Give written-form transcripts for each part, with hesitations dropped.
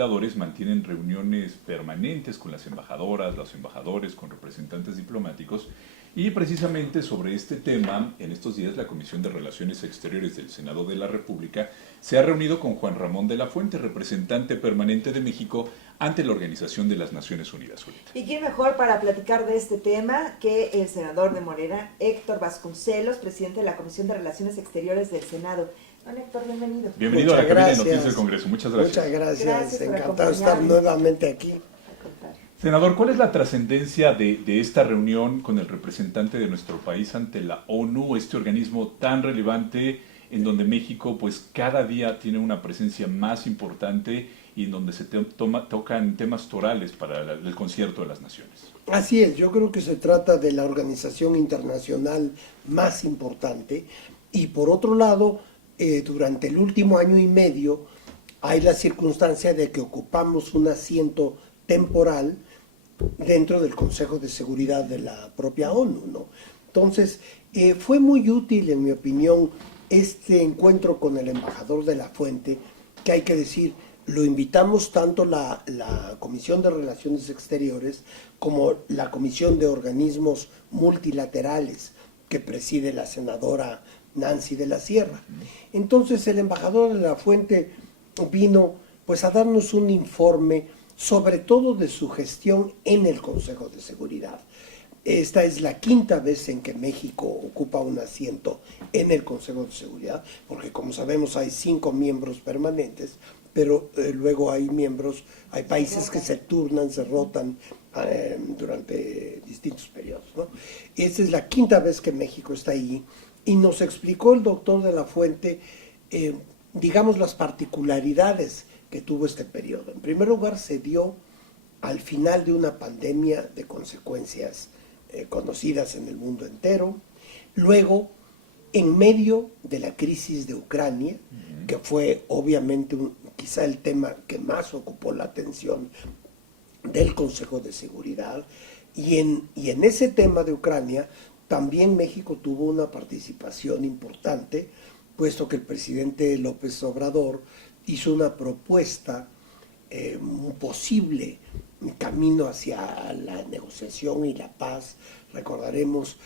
legisladores mantienen reuniones permanentes con las embajadoras, los embajadores, con representantes diplomáticos, y precisamente sobre este tema, en estos días la Comisión de Relaciones Exteriores del Senado de la República se ha reunido con Juan Ramón de la Fuente, representante permanente de México ante la Organización de las Naciones Unidas. ¿Y quién mejor para platicar de este tema que el senador de Morena, Héctor Vasconcelos, presidente de la Comisión de Relaciones Exteriores del Senado? Don Héctor, bienvenido. Bienvenido a la cabina de noticias del Congreso. Muchas gracias. Muchas gracias. Gracias, encantado de estar nuevamente aquí. Senador, ¿cuál es la trascendencia de esta reunión con el representante de nuestro país ante la ONU, este organismo tan relevante en donde México pues cada día tiene una presencia más importante y en donde se tocan temas torales para el concierto de las naciones? Así es, yo creo que se trata de la organización internacional más importante y por otro lado, durante el último año y medio hay la circunstancia de que ocupamos un asiento temporal dentro del Consejo de Seguridad de la propia ONU, ¿no? Entonces, fue muy útil, en mi opinión, este encuentro con el embajador de la Fuente, que hay que decir, lo invitamos tanto la Comisión de Relaciones Exteriores como la Comisión de Organismos Multilaterales que preside la senadora Nancy de la Sierra. Entonces, el embajador de la Fuente vino pues a darnos un informe sobre todo de su gestión en el Consejo de Seguridad. Esta es la quinta vez en que México ocupa un asiento en el Consejo de Seguridad, porque como sabemos hay 5 miembros permanentes, pero luego hay países que se turnan, se rotan durante distintos periodos, ¿no? Esta es la quinta vez que México está ahí, y nos explicó el doctor de la Fuente, digamos, las particularidades que tuvo este periodo. En primer lugar, se dio al final de una pandemia de consecuencias conocidas en el mundo entero. Luego, en medio de la crisis de Ucrania, que fue obviamente quizá el tema que más ocupó la atención del Consejo de Seguridad, y en ese tema de Ucrania también México tuvo una participación importante, puesto que el presidente López Obrador hizo una propuesta, un posible camino hacia la negociación y la paz. Recordaremos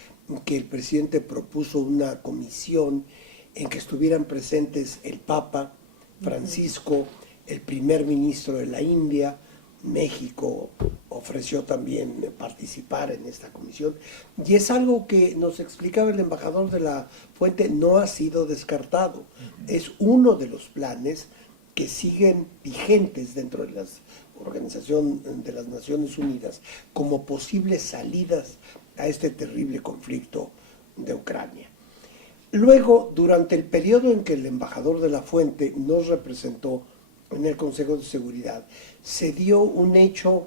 que el presidente propuso una comisión en que estuvieran presentes el Papa Francisco, el primer ministro de la India. México ofreció también participar en esta comisión, y es algo que nos explicaba el embajador de la Fuente, no ha sido descartado. Es uno de los planes que siguen vigentes dentro de la Organización de las Naciones Unidas como posibles salidas a este terrible conflicto de Ucrania. Luego, durante el periodo en que el embajador de la Fuente nos representó en el Consejo de Seguridad, se dio un hecho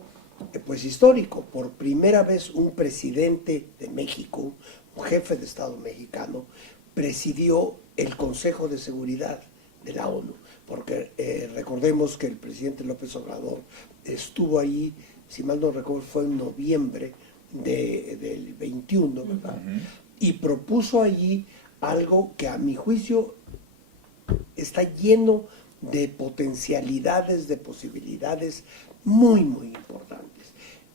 pues histórico. Por primera vez un presidente de México, un jefe de Estado mexicano, presidió el Consejo de Seguridad de la ONU, porque recordemos que el presidente López Obrador estuvo ahí, si mal no recuerdo, fue en noviembre del 21, ¿verdad? Y propuso allí algo que a mi juicio está lleno de potencialidades, de posibilidades muy, muy importantes.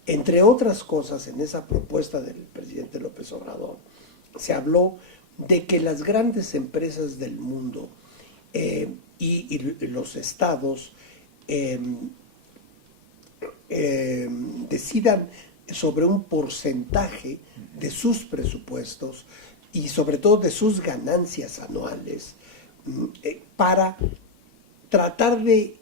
Entre otras cosas, en esa propuesta del presidente López Obrador, se habló de que las grandes empresas del mundo y los estados decidan sobre un porcentaje de sus presupuestos y sobre todo de sus ganancias anuales para tratar de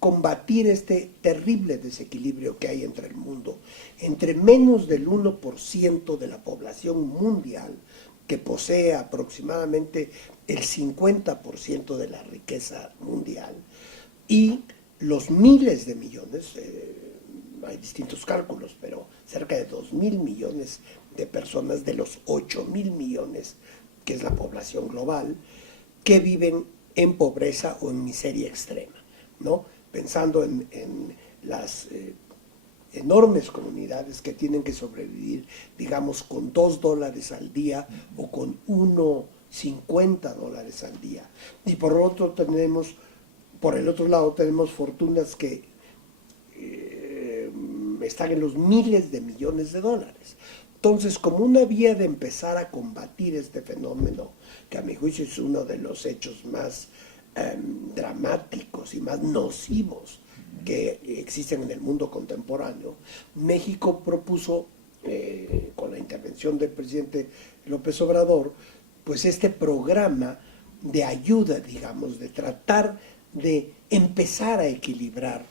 combatir este terrible desequilibrio que hay entre el mundo, entre menos del 1% de la población mundial, que posee aproximadamente el 50% de la riqueza mundial, y los miles de millones, hay distintos cálculos, pero cerca de 2.000 millones de personas de los 8.000 millones, que es la población global, que viven en pobreza o en miseria extrema, ¿no? Pensando en las enormes comunidades que tienen que sobrevivir, digamos, con $2 al día o con $1.50 al día. Y por otro tenemos por el otro lado tenemos fortunas que están en los miles de millones de dólares. Entonces, como una vía de empezar a combatir este fenómeno, que a mi juicio es uno de los hechos más dramáticos y más nocivos que existen en el mundo contemporáneo, México propuso, con la intervención del presidente López Obrador, pues este programa de ayuda, digamos, de tratar de empezar a equilibrar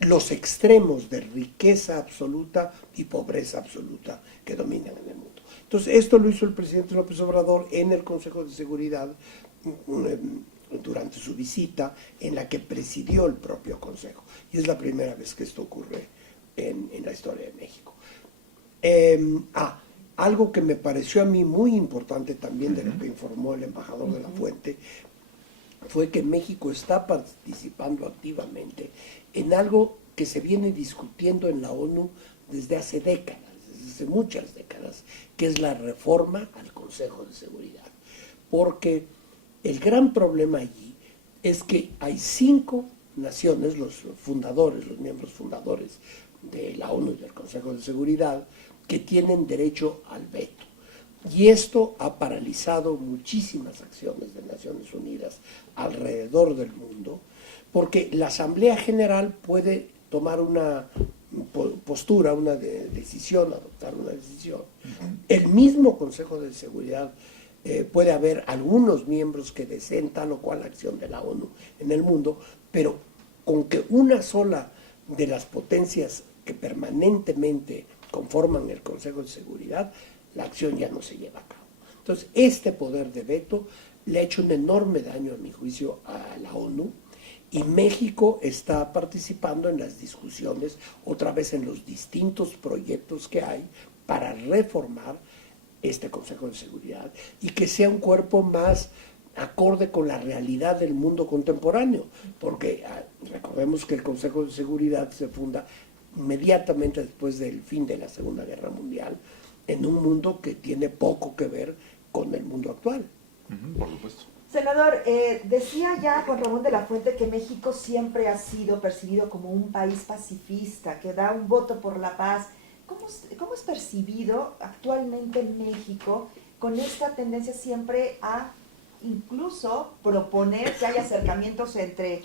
los extremos de riqueza absoluta y pobreza absoluta que dominan en el mundo. Entonces, esto lo hizo el presidente López Obrador en el Consejo de Seguridad durante su visita, en la que presidió el propio Consejo. Y es la primera vez que esto ocurre en la historia de México. Algo que me pareció a mí muy importante también de lo que informó el embajador de la Fuente, fue que México está participando activamente en algo que se viene discutiendo en la ONU desde hace décadas, desde muchas décadas, que es la reforma al Consejo de Seguridad. Porque el gran problema allí es que hay 5 naciones, los miembros fundadores de la ONU y del Consejo de Seguridad, que tienen derecho al veto. Y esto ha paralizado muchísimas acciones de Naciones Unidas alrededor del mundo, porque la Asamblea General puede tomar una postura, una decisión, adoptar una decisión. El mismo Consejo de Seguridad puede haber algunos miembros que deseen tal o cual acción de la ONU en el mundo, pero con que una sola de las potencias que permanentemente conforman el Consejo de Seguridad, la acción ya no se lleva a cabo. Entonces, este poder de veto le ha hecho un enorme daño, a mi juicio, a la ONU, y México está participando en las discusiones, otra vez en los distintos proyectos que hay para reformar este Consejo de Seguridad y que sea un cuerpo más acorde con la realidad del mundo contemporáneo, porque recordemos que el Consejo de Seguridad se funda inmediatamente después del fin de la Segunda Guerra Mundial, en un mundo que tiene poco que ver con el mundo actual. Por supuesto. Senador, decía ya Juan Ramón de la Fuente que México siempre ha sido percibido como un país pacifista, que da un voto por la paz. ¿Cómo es percibido actualmente en México con esta tendencia siempre a incluso proponer que haya acercamientos entre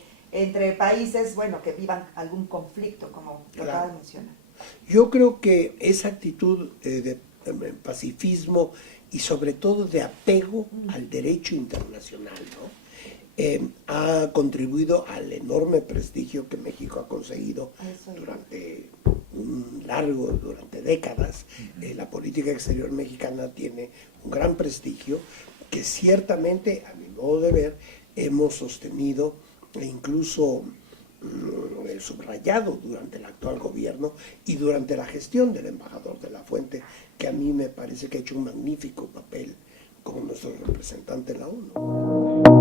países, bueno, que vivan algún conflicto, como lo acaba de mencionar? Yo creo que esa actitud de pacifismo y sobre todo de apego al derecho internacional, ¿no? Ha contribuido al enorme prestigio que México ha conseguido durante décadas. La política exterior mexicana tiene un gran prestigio que ciertamente, a mi modo de ver, hemos sostenido e incluso subrayado durante el actual gobierno y durante la gestión del embajador de la Fuente, que a mí me parece que ha hecho un magnífico papel como nuestro representante en la ONU.